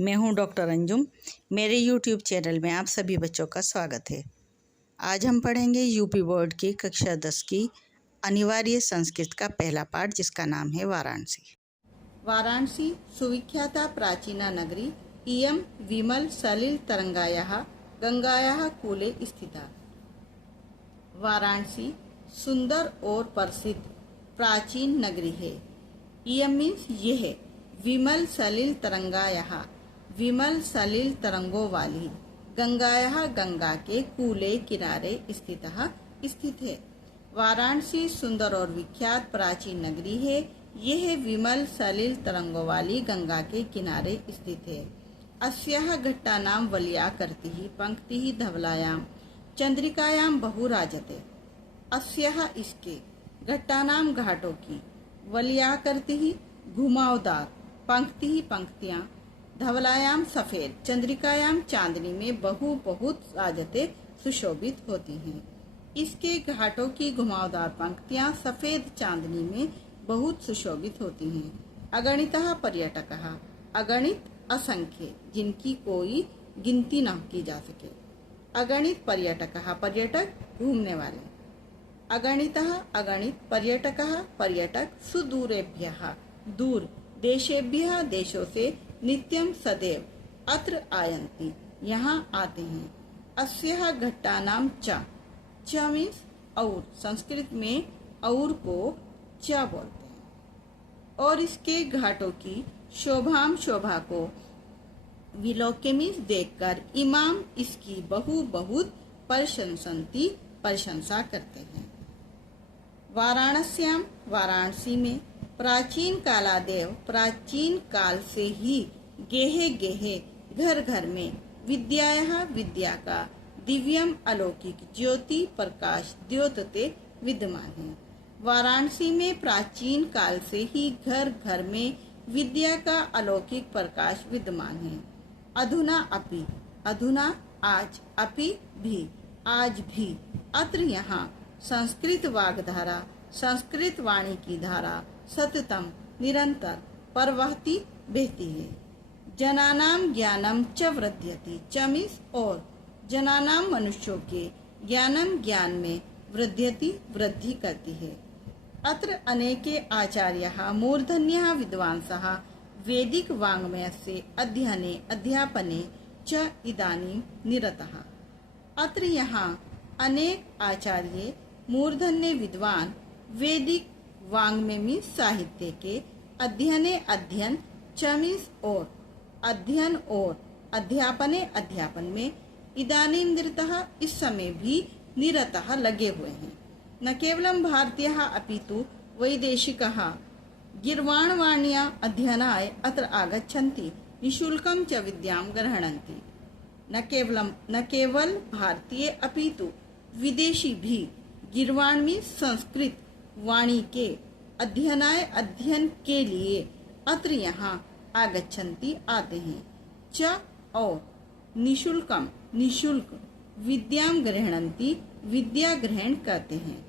मैं हूं डॉक्टर अंजुम। मेरे यूट्यूब चैनल में आप सभी बच्चों का स्वागत है। आज हम पढ़ेंगे यूपी बोर्ड की कक्षा 10 की अनिवार्य संस्कृत का पहला पाठ, जिसका नाम है वाराणसी। वाराणसी सुविख्याता प्राचीना नगरी इयं विमल सलिल तरंगायाः गंगायाः कूले स्थिता। वाराणसी सुंदर और प्रसिद्ध प्राचीन नगरी है। इयं मीन्स यह, विमल सलिल तरंगायाः विमल सलिल तरंगों वाली, गंगायाः गंगा के कूले किनारे स्थित है। वाराणसी सुंदर और विख्यात प्राचीन नगरी है। यह विमल सलिल तरंगों वाली गंगा के किनारे स्थित है। अस्याः घट्टानां वलयाकृतिः पंक्तिः धवलायां चंद्रिकायां बहु राजते। अस्याः इसके, घट्टानां घाटों की, वलयाकृतिः घुमावदार, पंक्तिः पंक्तियां, धवलायाम सफेद, चंद्रिकायाम चांदनी में बहुत राजते सुशोभित होती हैं। इसके घाटों की घुमावदार पंक्तियां सफेद चांदनी में बहुत सुशोभित होती हैं। अगणितः पर्यटकः, अगणित असंख्य, जिनकी कोई गिनती न की जा सके। अगणित पर्यटकः, पर्यटक घूमने वाले। अगणितः अगणित पर्यटकः, पर्यटक सुदूरेभ्यः, दूर, देशेभ्यः, देशों से, नित्यं सदैव, अत्र आयन्ति, यहाँ आते हैं। अस्याः घट्टानां च मीन्स और, संस्कृत में और को च बोलते हैं। और इसके घाटों की शोभा को, विलोक्य मीन्स देखकर, इमाम इसकी बहुत प्रशंसन्ति, प्रशंसा करते हैं। वाराणस्याम वाराणसी में, प्राचीन कालादेव, प्राचीन काल से ही, गेहे गेहे, घर घर में, विद्यायाः विद्या का, दिव्यम अलौकिक ज्योति प्रकाश द्योतते विद्यमान है। वाराणसी में प्राचीन काल से ही घर घर में विद्या का अलौकिक प्रकाश विद्यमान है। अधुना अपि, अधुना आज, अपि भी, आज भी, अत्र यहाँ, संस्कृत वाग्धारा, संस्कृत वाणी की धारा, सततम निरंतर, प्रवहति बहती है। जनानाम ज्ञानम च वृद्ध्यति, च मीन्स और, जनानाम मनुष्यों के, ज्ञानम ज्ञान में, वृद्ध्यति वृद्धि करती है। अत्र अनेके आचार्याः मूर्धन्याः विद्वांसः वैदिक वाङ्मयस्य अध्ययने अध्यापने च इदानीं निरतः। अत्र यहाँ अनेक आचार्य, मूर्धन्य विद्वान, वैदिक वाङ्मय मीन्स साहित्य के, अध्ययने अध्ययन, च मीन्स और, अध्ययन और, अध्यापने अध्यापन में, इदानीं निरतः इस समय भी, निरतः लगे हुए हैं। न केवलं भारतीयः अपितु वैदेशिकः गीर्वाणवाण्या अध्ययनाय अत्र आगच्छन्ति, निःशुल्कं च विद्यां ग्रहणन्ति। न केवल भारतीय अपितु विदेशी भी, गीर्वाण में संस्कृत वाणी के, अध्ययनाय अध्ययन के लिए, अत्र यहाँ, आगच्छन्ति आते हैं, च और, निःशुल्कम निःशुल्क, विद्यां ग्रहणन्ति विद्या ग्रहण करते हैं।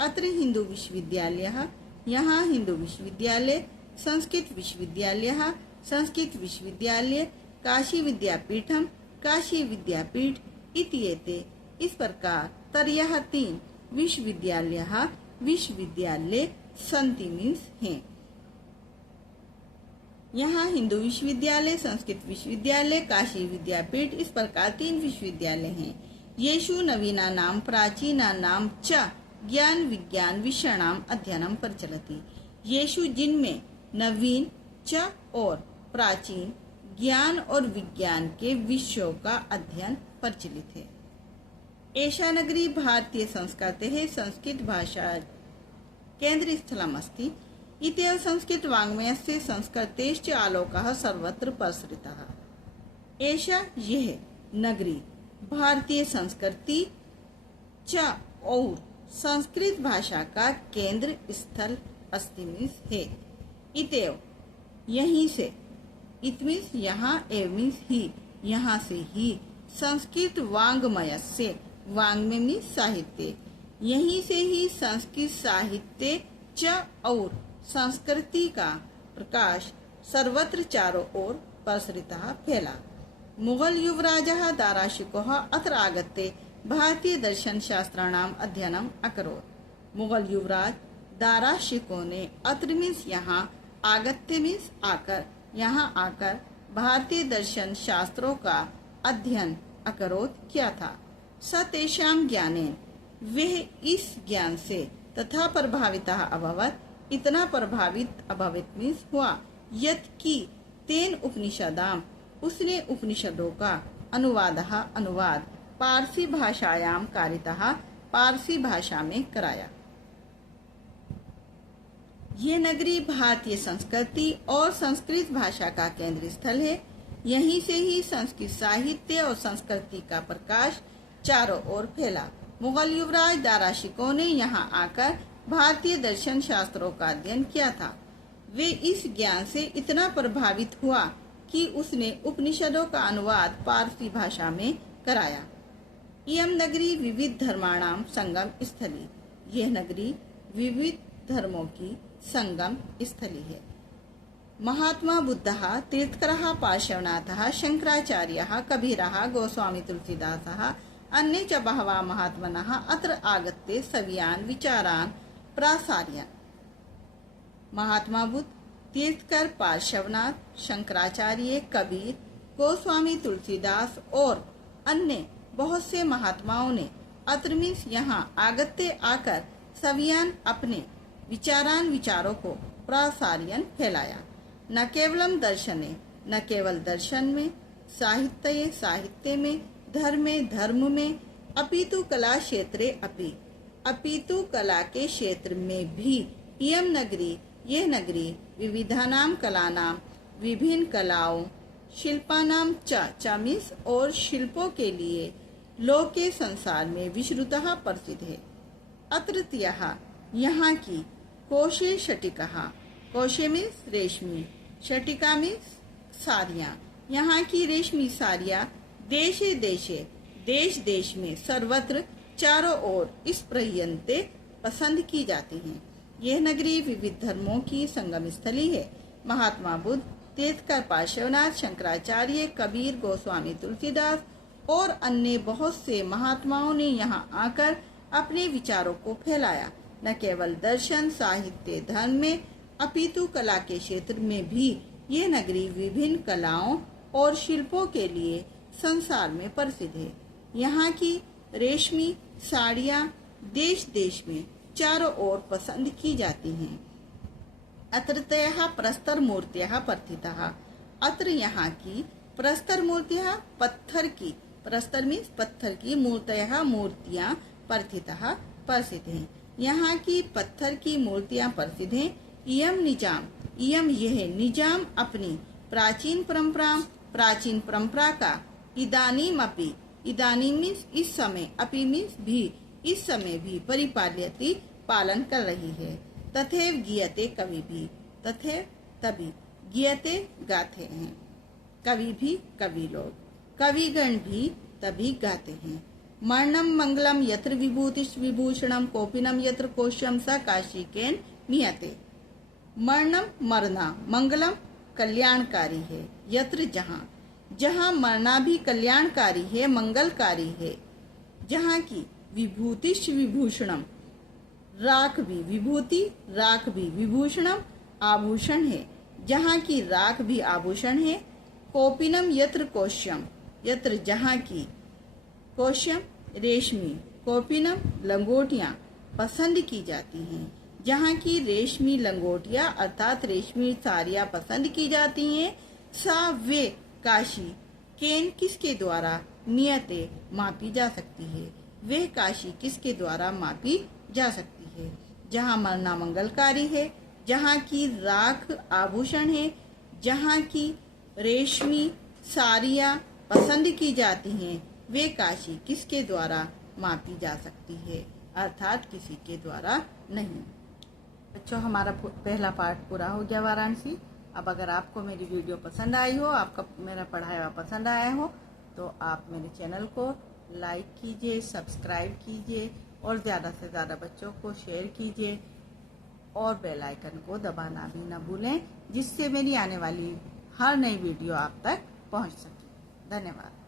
अत्र हिंदू विश्वविद्यालयः, यहाँ हिंदू विश्वविद्यालय, संस्कृत विश्वविद्यालयः, संस्कृत विश्वविद्यालय, काशी विद्यापीठम, काशी विद्यापीठ इत्येते, इस प्रकार तरयः 3 विश्वविद्यालयः, विश्वविद्यालय सन्ति मीन्स हैं। यहाँ हिंदू विश्वविद्यालय, संस्कृत विश्वविद्यालय, काशी विद्यापीठ, इस प्रकार 3 विश्वविद्यालय हैं। येषु नवीनानां प्राचीनानां च ज्ञान विज्ञान विषयाणां अध्ययनं प्रचलति। येषु जिनमें, नवीन, च और, प्राचीन, ज्ञान और विज्ञान के विषयों का अध्ययन प्रचलित है। एषा नगरी भारतीय संस्कृतेः संस्कृत भाषा केंद्र स्थलम् अस्ति। इत्येव संस्कृत वाङ्मयस्य संस्कृतेश्च आलोकः सर्वत्र प्रसृतः। एषा यह नगरी, भारतीय संस्कृति च और, संस्कृत भाषा का केंद्र स्थल अस्ति मीन्स है। इत्येव यहीं से, इत मीन्स यहाँ, एव मीन्स ही, यहाँ से ही, संस्कृत वाङ्मयस्य, वाङ्मय मीन्स साहित्य, यहीं से ही संस्कृत साहित्य च और, संस्कृति का प्रकाश सर्वत्र चारों ओर प्रसृतः फैला। मुगल युवराजः दाराशिकोः अत्र आगत्य भारतीय दर्शन शास्त्राणाम अध्ययनम अकरोत्। मुगल युवराज दाराशिको ने अत्र मीन्स यहाँ, आगत्य मीन्स आकर, यहाँ आकर भारतीय दर्शन शास्त्रों का अध्ययन अकरोत् किया था। स तेषां ज्ञानेन, वह इस ज्ञान से, तथा प्रभावितः अभवत्, इतना प्रभावित अभवित मीन्स हुआ, यत् कि तेन उपनिषदाम, उसने उपनिषदों का अनुवाद पारसी भाषायाम कारितः, पारसी भाषा में कराया। ये नगरी भारतीय संस्कृति और संस्कृत भाषा का केंद्र स्थल है। यहीं से ही संस्कृत साहित्य और संस्कृति का प्रकाश चारों ओर फैला। मुगल युवराज दाराशिकों ने यहाँ आकर भारतीय दर्शन शास्त्रों का अध्ययन किया था। वे इस ज्ञान से इतना प्रभावित हुआ कि उसने उपनिषदों का अनुवाद पारसी भाषा में कराया। इयं नगरी विविध धर्माणाम संगम स्थली, यह नगरी विविध धर्मों की संगम स्थली है। महात्मा बुद्धः, तीर्थकरः, पार्श्वनाथः, शंकराचार्यः, कबीरः, गोस्वामी तुलसीदासः, अन्ये च बहवः महात्मनः अत्र आगत्य सवियान विचारान प्रासार्यन्। महात्मा बुद्ध, तीर्थकर, पार्श्वनाथ, शंकराचार्य, कबीर, गोस्वामी तुलसीदास और अन्य बहुत से महात्माओं ने अत्र मीन्स यहाँ आगत्य आकर सवियान अपने विचारों को प्रासार्यन फैलाया। न केवलम दर्शने, न केवल दर्शन में, साहित्य में, धर्म में, अपितु कला क्षेत्रे अपितु कला के क्षेत्र में भी इयम नगरी, यह नगरी विविधानाम कलानाम, विभिन्न कलाओं, शिल्पानाम च मीन्स और शिल्पों के लिए लोके संसार में विश्रुतः प्रसिद्ध है। अत्रत्यः, यहाँ की, कोशे शटिकः, कोशे मीन्स रेशमी, शटिका मीन्स साड़ियाँ, यहाँ की रेशमी साड़ियाँ देशे देश में सर्वत्र चारों ओर इस प्रयंते पसंद की जाती हैं। यह नगरी विविध धर्मों की संगम स्थली है। महात्मा बुद्ध, तीर्थकर, पार्श्वनाथ, शंकराचार्य, कबीर, गोस्वामी तुलसीदास और अन्य बहुत से महात्माओं ने यहाँ आकर अपने विचारों को फैलाया। न केवल दर्शन, साहित्य, धर्म में, अपितु कला के क्षेत्र में भी ये नगरी विभिन्न कलाओं और शिल्पों के लिए संसार में प्रसिद्ध है। यहाँ की रेशमी साड़ियाँ देश में चारों ओर पसंद की जाती हैं। अत्रत्यः प्रस्तर मूर्तियाः प्रथितः, अत्र यहाँ की प्रस्तर मूर्तियाँ पत्थर की, प्रस्तर मीन्स पत्थर की, मूर्तियाँ प्रथितः प्रसिद्ध हैं। यहाँ की पत्थर की मूर्तियाँ प्रसिद्ध हैं। इयम यह निजाम अपनी प्राचीन परंपरा का इदानीम मीन्स इस समय, अपि मीन्स भी, इस समय भी परिपाल्यति पालन कर रही है। तथैव गीयते, कवि भी, तभी गीयते गाते हैं, कवि लोग, कविगण भी तभी गाते हैं। मरणम मंगलम यत्र विभूतिश्च विभूषणम कोपिनम यत्र कोशम स काशिकेन मीयते। मरणम मरना, मंगलम कल्याणकारी है, यत्र जहाँ मरना भी कल्याणकारी है, मंगलकारी है। जहाँ की विभूतिश्च विभूषणम, राख भी विभूति, राख भी विभूषणम आभूषण है, जहाँ की राख भी आभूषण है। कोपिनम यत्र कोश्यम, यत्र जहाँ की, कोश्यम रेशमी, कोपिनम लंगोटियाँ पसंद की जाती हैं, जहाँ की रेशमी लंगोटियाँ अर्थात रेशमी साड़ियाँ पसंद की जाती हैं। सा वे काशी, केन किसके द्वारा, नियते मापी जा सकती है, वह काशी किसके द्वारा मापी जा सकती है। जहाँ मरना मंगलकारी है, जहाँ की राख आभूषण है, जहाँ की रेशमी साड़ियाँ पसंद की जाती हैं, वे काशी किसके द्वारा मापी जा सकती है, अर्थात किसी के द्वारा नहीं। बच्चों, हमारा पहला पार्ट पूरा हो गया वाराणसी। अब अगर आपको मेरी वीडियो पसंद आई हो, आपका मेरा पढ़ाया हुआ पसंद आया हो, तो आप मेरे चैनल को लाइक कीजिए, सब्सक्राइब कीजिए और ज़्यादा से ज़्यादा बच्चों को शेयर कीजिए और बेल आइकन को दबाना भी ना भूलें, जिससे मेरी आने वाली हर नई वीडियो आप तक पहुंच सके। धन्यवाद।